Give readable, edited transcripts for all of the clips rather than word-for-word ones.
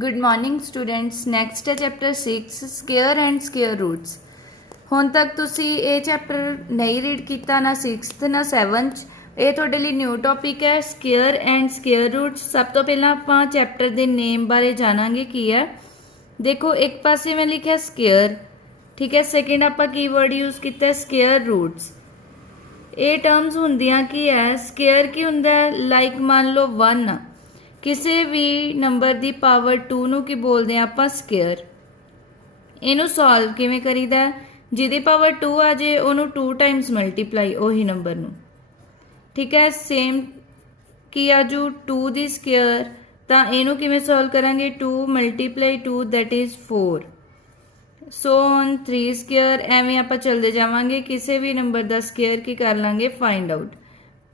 Good morning students. Next है chapter 6 square and square roots. हुण तक तुसी ये चैप्टर नहीं रीड किया ना 6th ना 7th। ये तुहाडे लई न्यू टॉपिक है स्केयर एंड स्केयर रूट्स। सब तो पहला आपां चैप्टर के नेम बारे जानांगे की है। देखो एक पासे मैं लिखा स्केयर, ठीक है। सैकेंड आपां कीवर्ड यूज किया स्केयर रूट्स। ये टर्म्स हुंदियां की है, स्केयर की हुंदा लाइक मान लो 1 किसी भी नंबर की पावर 2 नूं की बोलते हैं आपां स्केयर। इनू सॉल्व किवें करीदा, जिहदी पावर 2 आ जाए उन्होंने 2 टाइम्स मल्टीप्लाई उही नंबर नूं, ठीक है। सेम की आजू 2 दी स्केयर, तो इनू किवें सॉल्व करांगे 2 multiply 2 that is 4। So on 3 square एवें आपां चलते जावांगे, किसी भी नंबर का स्केयर की कर लांगे फाइंड आउट,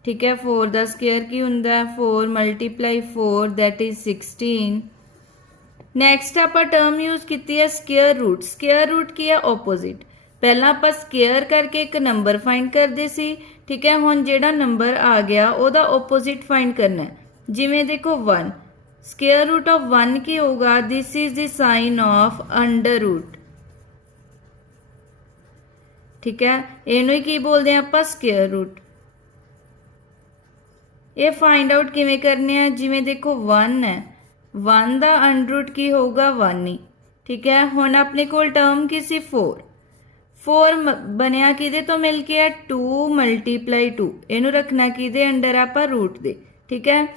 ठीक है। 4 का स्केयर की हुंदा 4 मल्टीप्लाई 4 दैट इज 16। नैक्सट आप टर्म यूज की है स्केयर रूट। स्केयर रूट की है ओपोजिट। पहला आप स्केयर करके एक नंबर फाइंड करते सी, ठीक है। हुण जिहड़ा नंबर आ गया ओदा ओपोजिट फाइंड करना है। जिवें देखो 1 स्केयर रूट ऑफ 1 की होगा, this is the sign of under root, ठीक है। इनू ही की बोलते हैं आप स्केयर रूट। ये फाइंड आउट किवें करने हैं, जिवें देखो 1 है, 1 का अंडर रूट की होगा 1 ही, ठीक है। हुण अपने कोल टर्म की सी 4 बनया किदे तो मिल के है 2 मल्टीप्लाई 2। इनू रखना किदे अंडर आप रूट दे, ठीक है।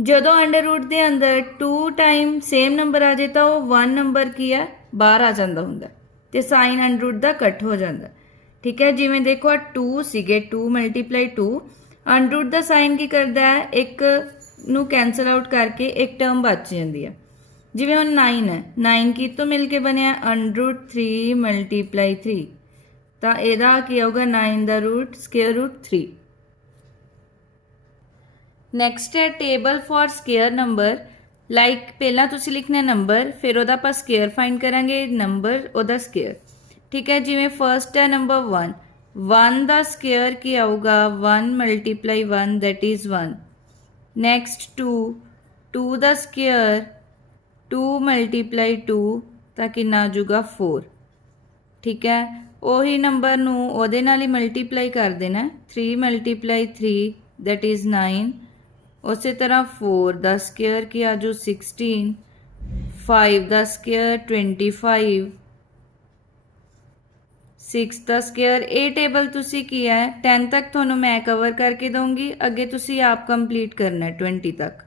जदों अंडर रूट दे अंदर 2 टाइम सेम नंबर आ जाए तो वो 1 नंबर की है बाहर आ जाता हुंदा ते साइन अंडर रूट का कट हो जाता, ठीक है। जिवें देखो 2 सीगे 2 मल्टीप्लाई 2, अंडर रूट का साइन की करता है एक नू कैंसल आउट करके एक टर्म बच जाती है। जिवें हुण 9 है, 9 की तो मिल के बनया अंडर रूट 3 मल्टीप्लाई 3, तो यदा की होगा 9 का रूट स्केयर रूट 3। नैक्सट है table for square number. Like पहला तुसी लिखना नंबर, फिर ओदा आपां स्केयर फाइंड करांगे, नंबर ओदा स्केयर, ठीक है। जिवें फर्स्ट है नंबर 1, 1 का स्केयर की आऊगा 1 मल्टीप्लाई 1 दैट इज 1। नैक्सट 2 का स्केयर 2 मल्टीप्लाई 2 तो कितना आ जाऊगा 4, ठीक है। उही नंबर नू ओदे नाल ही मल्टीप्लाई कर देना, 3 मल्टीप्लाई 3 दैट इज 9। उस तरह 4 का स्केयर की आजू 16, 5 का स्केयर 25, 6 का स्केयर। ए टेबल तुसी किया है 10 तक थोनू मैं कवर करके दूंगी, अगे तुसी आप कंप्लीट करना है 20 तक,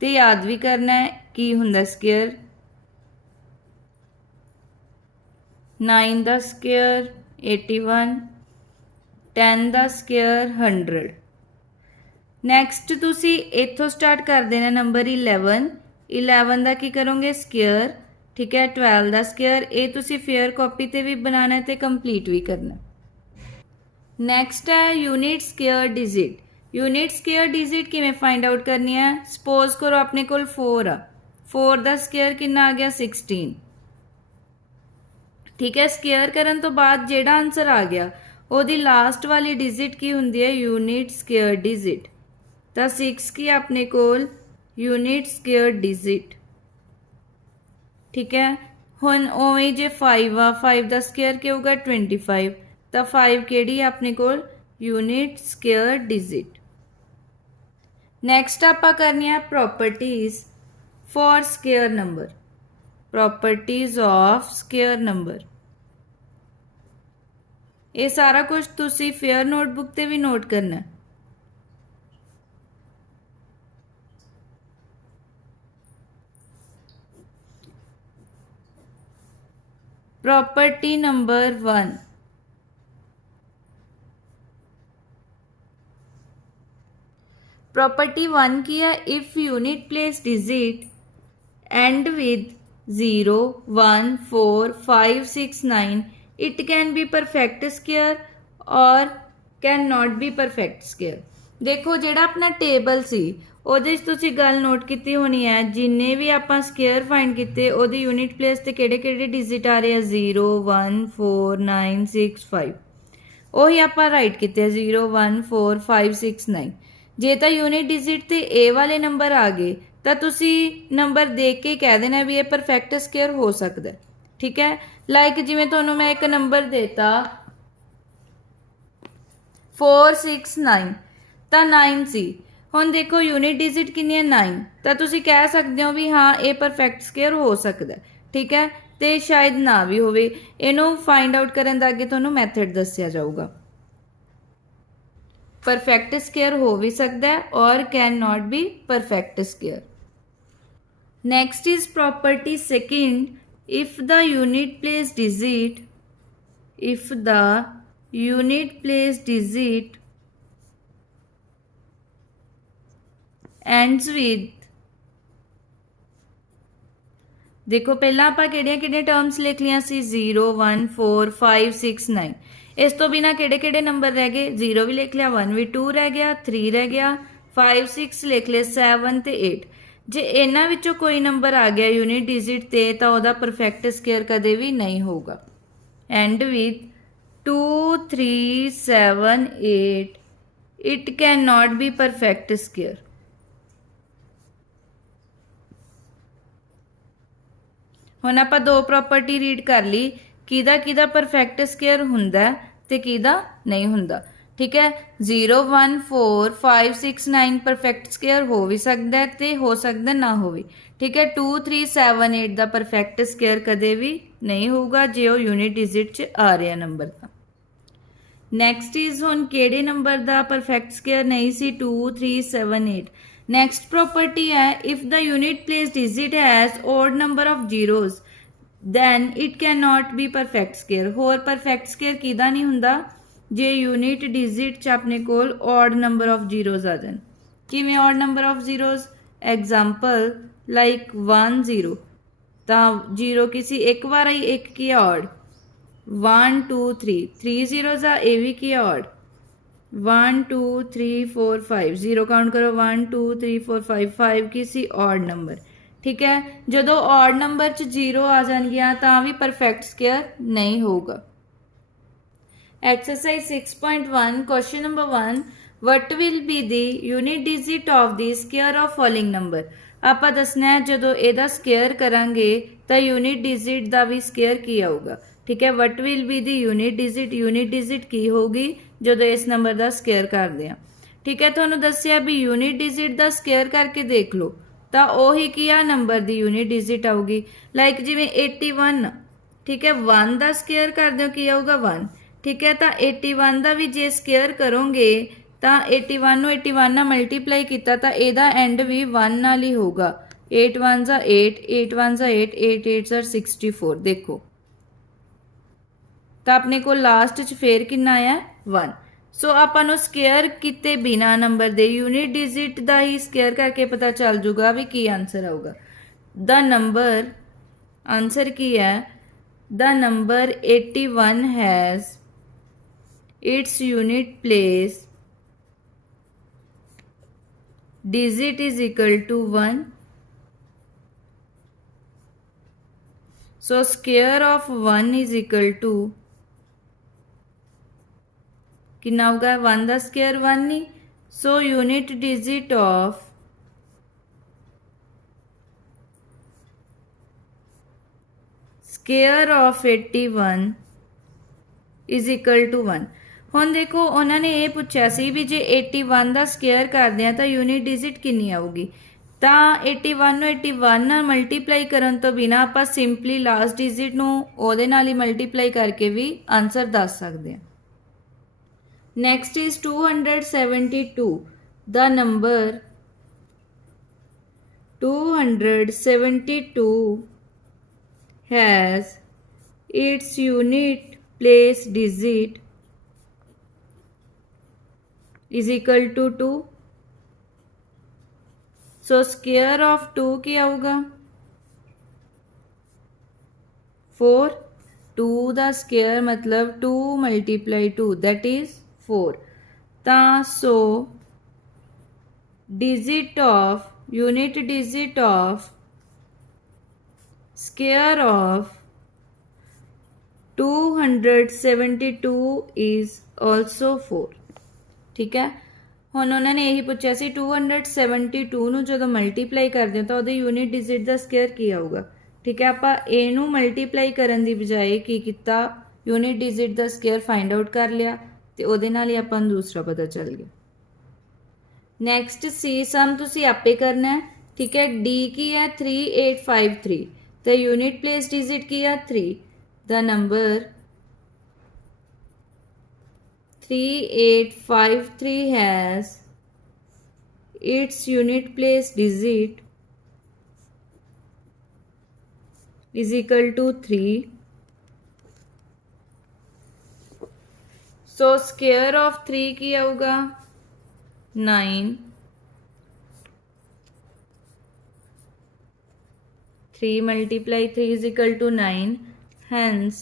तो याद भी करना है की हुंदा स्केयर। 9 का स्केयर 81, 10 का स्केयर 100। नैक्सट तुसी इथों स्टार्ट कर देना नंबर 11, 11 का की करोगे स्केयर, ठीक है। 12 का स्केयर ये तुसी फेयर कॉपी ते भी बनाना है ते कंप्लीट भी करना। नैक्सट है unit square digit. Unit square digit किवें फाइंड आउट करनी है। सपोज करो अपने कोल 4 आ, 4 का स्केयर कितना आ गया 16, ठीक है। स्केयर करन तो बाद जेड़ा आंसर आ गया ओदी लास्ट वाली डिजिट की हुंदी है यूनिट स्केयर डिजिट, तो 6 की अपने कोल यूनिट स्केयर डिजिट, ठीक है। हुण उवें जे 5 आ, 5 का स्केयर क्या होगा 25, तो 5 केड़ी अपने कोल यूनिट स्केयर डिजिट। नैक्सट आपां करनी है properties for square number, properties of square number. ये सारा कुछ तुसी फेयर नोटबुक ते भी नोट करना है। प्रॉपर्टी नंबर 1, प्रॉपर्टी 1 की है if unit place digit end with 0 1 4 5 6 9 it can be perfect square और can not be perfect square. देखो जिहड़ा अपना टेबल सी ਉਹਦੇ 'ਚ ਤੁਸੀਂ ਗੱਲ ਨੋਟ ਕੀਤੀ ਹੋਣੀ ਹੈ, ਜਿੰਨੇ ਵੀ ਆਪਾਂ ਸਕੇਅਰ ਫਾइंड ਕੀਤੇ ਉਹਦੀ यूनिट प्लेस ਤੇ ਕਿਹੜੇ ਡਿਜਿਟ ਆ ਰਹੇ ਆ 0 1 4 9 6 5, ਉਹੀ ਆਪਾਂ ਰਾਈਟ ਕੀਤੇ 0 1 4 5 6 9। ਜੇ ਤਾਂ यूनिट डिजिट ਤੇ ए वाले नंबर आ गए ਤਾਂ ਤੁਸੀਂ ਨੰਬਰ ਦੇਖ ਕੇ ਕਹਿ ਦੇਣਾ ਵੀ ਇਹ ਪਰਫੈਕਟ ਸਕੁਅਰ ਹੋ ਸਕਦਾ, ਠੀਕ ਹੈ। ਲਾਈਕ ਜਿਵੇਂ ਤੁਹਾਨੂੰ ਮੈਂ ਇੱਕ ਨੰਬਰ ਦੇਤਾ 469 ਤਾਂ 9 ਸੀ। ਹੁਣ ਦੇਖੋ ਯੂਨਿਟ ਡਿਜਿਟ ਕਿੰਨੀ ਹੈ 9, ਤਾਂ ਤੁਸੀਂ ਕਹਿ ਸਕਦੇ ਹੋ ਵੀ ਹਾਂ ਇਹ ਪਰਫੈਕਟ ਸਕੁਅਰ ਹੋ ਸਕਦਾ, ਠੀਕ ਹੈ। ਤੇ ਸ਼ਾਇਦ ਨਾ ਵੀ ਹੋਵੇ, ਇਹਨੂੰ ਫਾਈਂਡ ਆਊਟ ਕਰਨ ਦਾ ਅੱਗੇ ਤੁਹਾਨੂੰ ਮੈਥਡ ਦੱਸਿਆ ਜਾਊਗਾ। ਪਰਫੈਕਟ ਸਕੁਅਰ ਹੋ ਵੀ ਸਕਦਾ ਹੈ ਔਰ can not be perfect square. Next is property second, if the unit place digit ends with, देखो पहला आप किहड़ियां टर्म्स लिख लिया सी 0 1 4 5 6 9। इस तो बिना किहड़े नंबर रह गए, 0 भी लिख लिया, 1 भी 2 रह गया, 3 रह गया, 5 6 लिख लिया, 7 ते 8। जे इन्हां विचों कोई नंबर आ गया यूनिट डिजिट ते तां उहदा परफेक्ट स्केयर कदे भी नहीं होगा। And with 2 3 7 8 it can not be perfect square. ਹੁਣ ਆਪਾਂ ਦੋ ਪ੍ਰੋਪਰਟੀ ਰੀਡ ਕਰ ਲਈ, ਕਿਹਦਾ ਪਰਫੈਕਟ ਸਕੁਅਰ ਹੁੰਦਾ ਤੇ ਕਿਹਦਾ ਨਹੀਂ ਹੁੰਦਾ, ਠੀਕ ਹੈ। 0 1 4 5 6 9 ਪਰਫੈਕਟ ਸਕੁਅਰ ਹੋ ਵੀ ਸਕਦਾ ਤੇ ਹੋ ਸਕਦਾ ਨਾ ਹੋਵੇ, ਠੀਕ ਹੈ। 2 3 7 8 ਦਾ ਪਰਫੈਕਟ ਸਕੁਅਰ ਕਦੇ ਵੀ ਨਹੀਂ ਹੋਊਗਾ ਜੇ ਉਹ ਯੂਨਿਟ ਡਿਜਿਟ 'ਚ ਆ ਰਿਹਾ ਨੰਬਰ ਤਾਂ। ਨੈਕਸਟ ਇਜ਼ ਹੁਣ ਕਿਹੜੇ ਨੰਬਰ ਦਾ ਪਰਫੈਕਟ ਸਕੁਅਰ ਨਹੀਂ ਸੀ, 2 3 7 8। नेक्स्ट प्रॉपर्टी है if the unit place digit has odd number of zeros then it cannot be perfect square। होर परफेक्ट स्केयर किदा नहीं हुंदा जे यूनिट डिजिट च अपने कोल ऑड नंबर ऑफ जीरोज आ जान। किवें odd number of zeros, example like 1 0 ਤਾਂ 0 किसी एक बार आई, एक की ऑड 1 2 3 3 zeros आ, ये भी की ऑड 1 2 3 4 5 0 काउंट करो 1 2 3 4 5 5 किसी ऑड नंबर, ठीक है। जो ऑड नंबर च 0 आ जाएंगे तो भी परफेक्ट स्केयर नहीं होगा। Exercise 6.1 question number 1, what will be the unit digit of the square of following number. आप दसना है जो यदा स्केयर करांगे तो यूनिट डिजिट का भी स्केयर की आऊगा, ठीक है। What will be the unit digit की होगी जो इस नंबर का स्केयर करते हैं, ठीक है। तुहानूं दस्सिया भी यूनिट डिजिट का स्केयर करके देख लो तो उही की आ नंबर की यूनिट डिजिट आऊगी। लाइक जिवें 81, ठीक है, 1 का स्केयर कर दो की आऊगा 1, ठीक है। तो 81 का भी जे स्केयर करोगे तो 81 नूं 81 नाल मल्टीप्लाई किया तो यदा एंड भी 1 नाल ही होगा। 8 1 जा 8, 8 1 जा 8, 8 8 जा 64। देखो तो अपने को लास्ट च फिर कितना आया 1। सो आपां नूं स्केयर किते बिना नंबर दे यूनिट डिजिट का ही स्केयर करके पता चल जूगा भी की आंसर आऊगा। द नंबर आंसर की है, the number 81 has its unit place digit is equal to 1। So square of 1 is equal to कितना होगा 1 का स्केयर 1 नहीं। So unit digit of square of 81 is equal to 1। हुण देखो उन्होंने ये पूछा सी भी जे 81 का स्केयर करते हैं तो यूनिट डिजिट कितनी आऊगी, तो 81 नूं 81 नाल मल्टीप्लाई करन तो बिना आप सिंपली लास्ट डिजिट नूं ओहदे नाल ही मल्टीप्लाई करके भी आंसर दस सकते हैं। Next is 272, the number 272 has its unit place digit is equal to 2। So square of 2 क्या होगा 4। 2 का स्केयर मतलब 2 multiply 2 that is 4। So digit of unit digit of square of 272 is also 4, ठीक है। ਹੁਣ ਉਹਨਾਂ ਨੇ ਇਹੀ ਪੁੱਛਿਆ ਸੀ 272 ਨੂੰ ਜਦੋਂ ਮਲਟੀਪਲਾਈ ਕਰਦੇ ਹੋ ਤਾਂ ਉਹਦੇ ਯੂਨਿਟ ਡਿਜਿਟ ਦਾ ਸਕੁਅਰ ਕੀ ਆਊਗਾ। ਠੀਕ ਹੈ, ਆਪਾਂ ਇਹ ਨੂੰ ਮਲਟੀਪਲਾਈ ਕਰਨ ਦੀ ਬਜਾਏ ਕੀ ਕੀਤਾ, ਯੂਨਿਟ ਡਿਜਿਟ ਦਾ ਸਕੁਅਰ ਫਾਈਂਡ ਆਊਟ ਕਰ ਲਿਆ ਤੇ ਉਹਦੇ ਨਾਲ ਹੀ ਆਪਾਂ ਨੂੰ ਦੂਸਰਾ ਪਤਾ ਚੱਲ ਗਿਆ। ਨੈਕਸਟ ਸੀ ਸਮ ਤੁਸੀਂ ਆਪੇ ਕਰਨਾ ਹੈ। ਠੀਕ ਹੈ, ਡੀ ਕੀ ਹੈ 3853 ਤੇ ਯੂਨਿਟ ਪਲੇਸ ਡਿਜਿਟ ਕੀ ਹੈ 3। ਦਾ number 3853 has its unit place digit is equal to 3. So square of 3 की आऊगा 9। 3 multiply 3 is equal to 9. Hence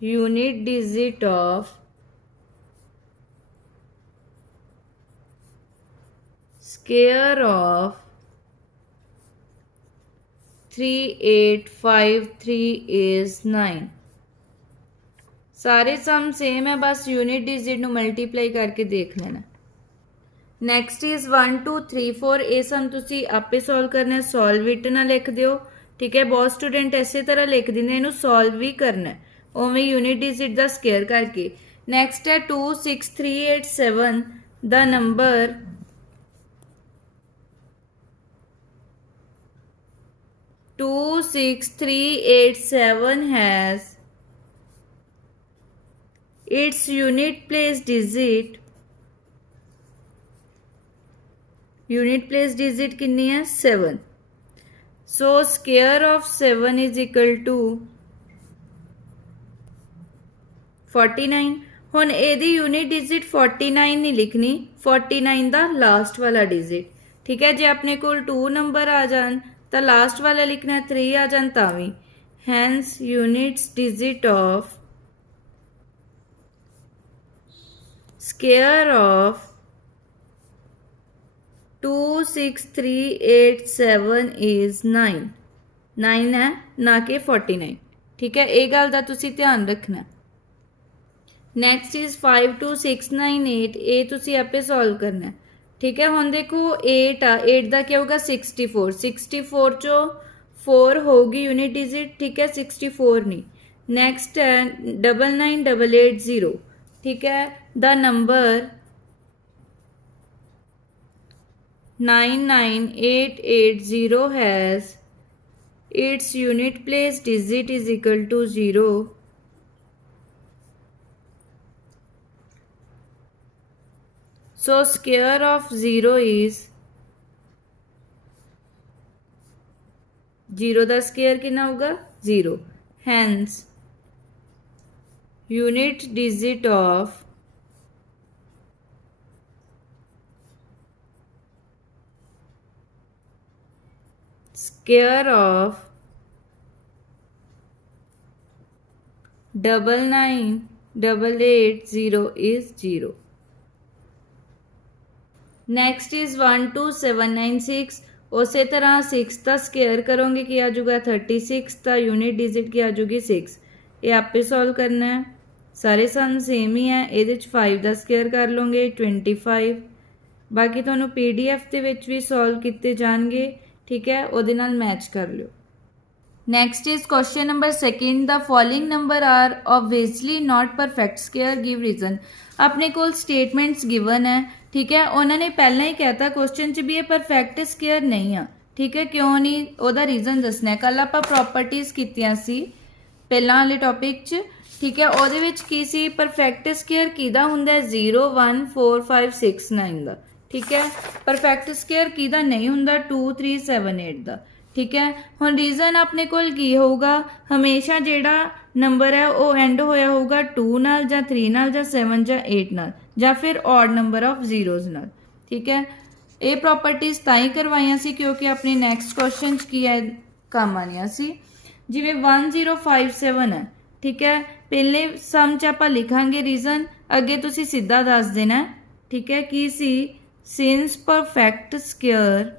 unit digit of square of 3853 is 9। सारे सम सेम है, बस यूनिट डिजिट ਨੂੰ ਮਲਟੀਪਲਾਈ ਕਰਕੇ ਦੇਖ ਲੈਣਾ। Next is 1 2 3 4। ਇਹ ਸਮ ਤੁਸੀਂ ਆਪੇ ਸੋਲਵ ਕਰਨਾ, ਸੋਲਵ ਇਟ ਨਾ ਲਿਖ ਦਿਓ। ਠੀਕ ਹੈ, ਬਹੁਤ ਸਟੂਡੈਂਟ ਇਸੇ ਤਰ੍ਹਾਂ ਲਿਖ ਦਿੰਦੇ, ਇਹਨੂੰ ਸੋਲਵ ਵੀ ਕਰਨਾ ਉਵੇਂ ਯੂਨਿਟ ਡਿਜਿਟ ਦਾ ਸਕੁਅਰ ਕਰਕੇ। ਨੈਕਸਟ ਹੈ 26387 ਦਾ number 26387 has its unit place digit कितनी है 7। so square of 7 is equal to 49। ਹੁਣ ਇਹਦੀ यूनिट डिजिट 49 नहीं लिखनी, 49 ਦਾ ਲਾਸਟ ਵਾਲਾ डिजिट। ठीक है, जे अपने को 2 नंबर आ जान तो लास्ट वाला लिखना 3 आ जान तावी। Hence units digit of square of 26387 is 9। 9 है ना कि 49। ठीक है, ये गल दा तुसी ध्यान रखना। Next is 52698। ये तुसी आपे सॉल्व करना है। ठीक है, हुण देखो 8 आ, 8 का क्या होगा 64। 64 चो 4 होगी यूनिट डिजिट। ठीक है, 64 नहीं। नैक्सट है 99880। ठीक है, the number 99880 has its unit place digit is equal to 0। So square of 0 is 0 ਦਾ स्क्वायर कितना होगा 0। Hence unit digit of square of 99880 is 0। Next is 12796। उसे तरह 6 का स्क्वायर करोगे कि आ जाऊगा 36 का यूनिट डिजिट की आ जाऊगी 6। ये आपे सॉल्व करना है, सारे सम सेम ही है। ये 5 का स्क्वायर कर लोगे 25। बाकी तुहानू PDF के विच भी सॉल्व किए जाएंगे। ठीक है, उहदे नाल मैच कर लो। Next is question number second. The following number are obviously not perfect square, give reason. अपने को स्टेटमेंट्स गिवन है। ठीक है, उन्होंने पहला ही कहता क्वेश्चन च भी ये परफेक्ट स्क्वायर नहीं आ। ठीक है, क्यों नहीं, ਉਹਦਾ रीजन दसना। कल ਆਪਾਂ प्रॉपर्टीज कीतियां सी ਪਹਿਲਾਂ वाले टॉपिक च। ठीक है, ਉਹਦੇ ਵਿੱਚ ਕੀ ਸੀ, परफेक्ट स्क्वायर ਕਿਹਦਾ ਹੁੰਦਾ 0 1 4 5 6 9 ਦਾ। ठीक है, परफेक्ट स्क्वायर ਕਿਹਦਾ नहीं ਹੁੰਦਾ 2 3 7 8 ਦਾ। ठीक है, ਹੁਣ रीजन अपने ਕੋਲ ਕੀ ਹੋਊਗਾ, ਹਮੇਸ਼ਾ ਜਿਹੜਾ नंबर है वो एंड होया होगा 2 नाल ਜਾਂ 3 नाल ਜਾਂ 7 ਜਾਂ 8 नाल ਜਾਂ फिर ऑड नंबर ऑफ जीरोज नाल। ठीक है, ये प्रॉपर्टीज ताई करवाइया सी क्योंकि अपने नैक्सट क्वेश्चन की है काम आनिया सी। जिवें 1057 है। ठीक है, पहले सम च आपां लिखांगे रीजन, अगे तुसी सीधा दस देना। ठीक है, की सी since perfect square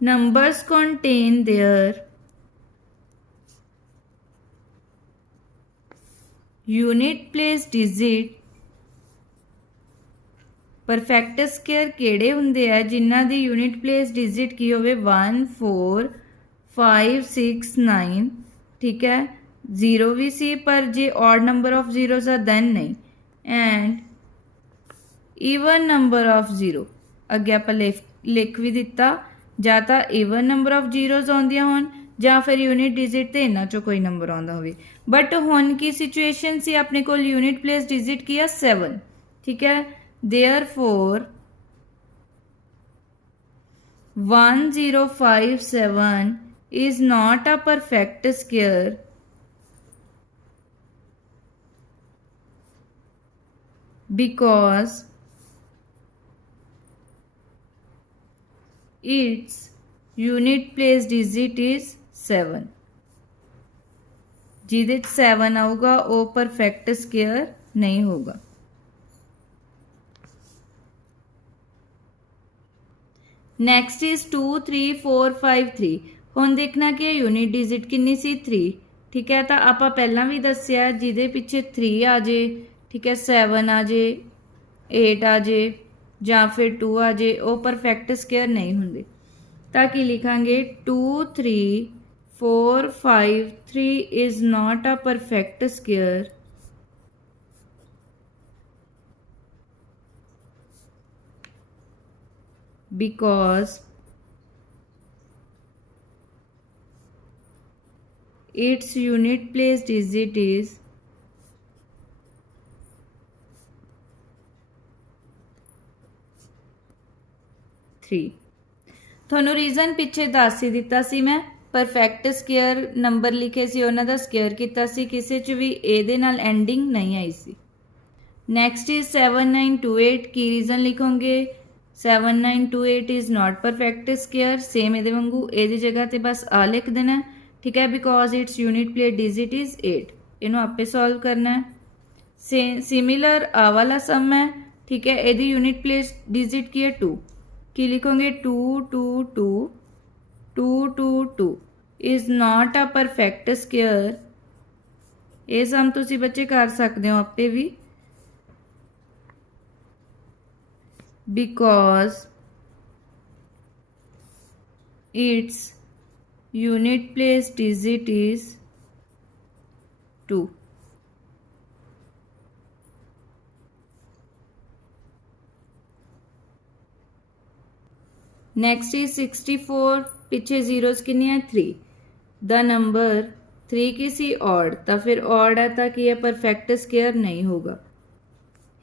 numbers contain their unit place digit perfect square किहड़े हुंदे आ जिन्हां दी यूनिट प्लेस डिजिट की होवे 1 4 5 6 9 ठीक है 0 भी सी पर जे ऑड नंबर ऑफ जीरोस आ दैन नहीं and even number of zero अगे आप लिख भी दिता ਜਾਂ ਤਾਂ ਈਵਨ ਨੰਬਰ ਆਫ ਜ਼ੀਰੋਜ਼ ਆਉਂਦੀਆਂ ਹੋਣ ਜਾਂ ਫਿਰ यूनिट डिजिट ਤੇ ਇਹਨਾਂ ਚੋਂ ਕੋਈ ਨੰਬਰ ਆਉਂਦਾ ਹੋਵੇ ਬਟ ਹੁਣ ਕੀ ਸਿਚੁਏਸ਼ਨ ਸੀ ਆਪਣੇ ਕੋਲ यूनिट प्लेस डिजिट ਕੀ ਆ 7 ठीक है therefore 1057 is not a perfect square because its unit place digit is 7 जिहदे 7 आऊगा वो परफेक्ट स्केयर नहीं होगा नैक्सट इज 2 3 4 5 3 हुण देखना कि यूनिट डिजिट किन्नी सी 3 ठीक है तो आप पहला भी दसिया जिहदे पिछे 3 आ जे ठीक है 7 आ जे 8 आ जे ਜਾਂ ਫਿਰ 2 ਆ ਜੇ ਉਹ ਪਰਫੈਕਟ ਸਕੁਅਰ ਨਹੀਂ ਹੁੰਦੇ ਤਾਂ ਕੀ ਲਿਖਾਂਗੇ 2 3 4 5 3 is not a perfect square because its unit place digit is 3 ਤੁਹਾਨੂੰ ਰੀਜ਼ਨ ਪਿੱਛੇ ਦੱਸ ਹੀ ਦਿੱਤਾ ਸੀ ਮੈਂ ਪਰਫੈਕਟ ਸਕੁਅਰ ਨੰਬਰ ਲਿਖੇ ਸੀ ਉਹਨਾਂ ਦਾ ਸਕੁਅਰ ਕੀਤਾ ਸੀ ਕਿਸੇ 'ਚ ਵੀ ਇਹਦੇ ਨਾਲ ਐਂਡਿੰਗ ਨਹੀਂ ਆਈ ਸੀ ਨੈਕਸਟ ਇਜ਼ 7928 ਕੀ ਰੀਜ਼ਨ ਲਿਖੋਗੇ 7928 is not perfect square same ये वांगू ये जगह ते बस आ लिख देना ठीक है because it's unit place digit is 8 इनू आपे सॉल्व करना है सिमिलर आ वाला सम है ठीक है यदि यूनिट प्लेस डिजिट की है 2 की लिखोगे 2 2 2 2 2 2 is not a perfect square ये सम तुसी बच्चे कर सकते हो आपे भी because its unit place digit is 2 next is 64 पीछे zeros कितनी है 3 the number 3 किसी odd तो फिर odd आता कि यह perfect square नहीं होगा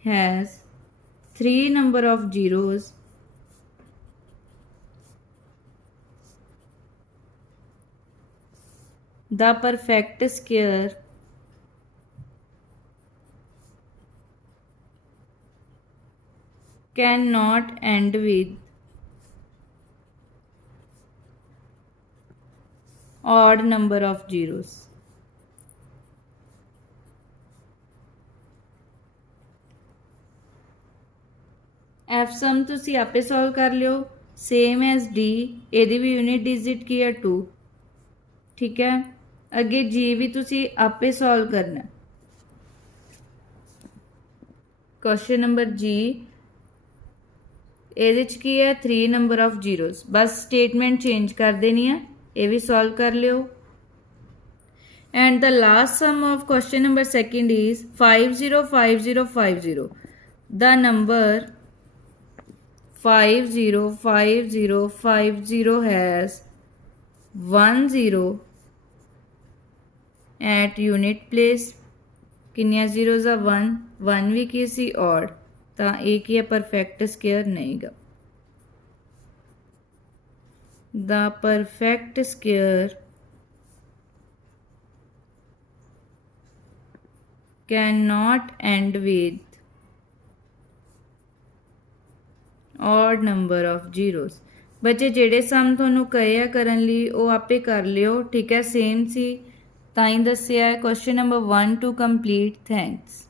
has 3 number of zeros the perfect square cannot end with odd number of zeros F sum तुसी आपे सॉल्व कर लियो सेम एज डी एदी भी यूनिट डिजिट की है 2 ठीक है अगे जी भी तुसी आपे सॉल्व करना क्वेश्चन नंबर जी एदे च की है 3 नंबर ऑफ जीरोस बस स्टेटमेंट चेंज कर देनी है ये भी सॉल्व कर लियो and the last sum of question number second is 505050 the number 505050 has 1 0 at unit place किन्नियां zeros आ 1 भी की सी odd ਤਾਂ ਇਹ ਕੀ ਹੈ परफेक्ट स्केयर नहीं गा the perfect square cannot end with odd number of zeros बच्चे जेडे सम तुहानू कहे आ करन लई वो आपे कर लियो ठीक है सेम सी ताई दस्सिया है question number 1 to complete thanks.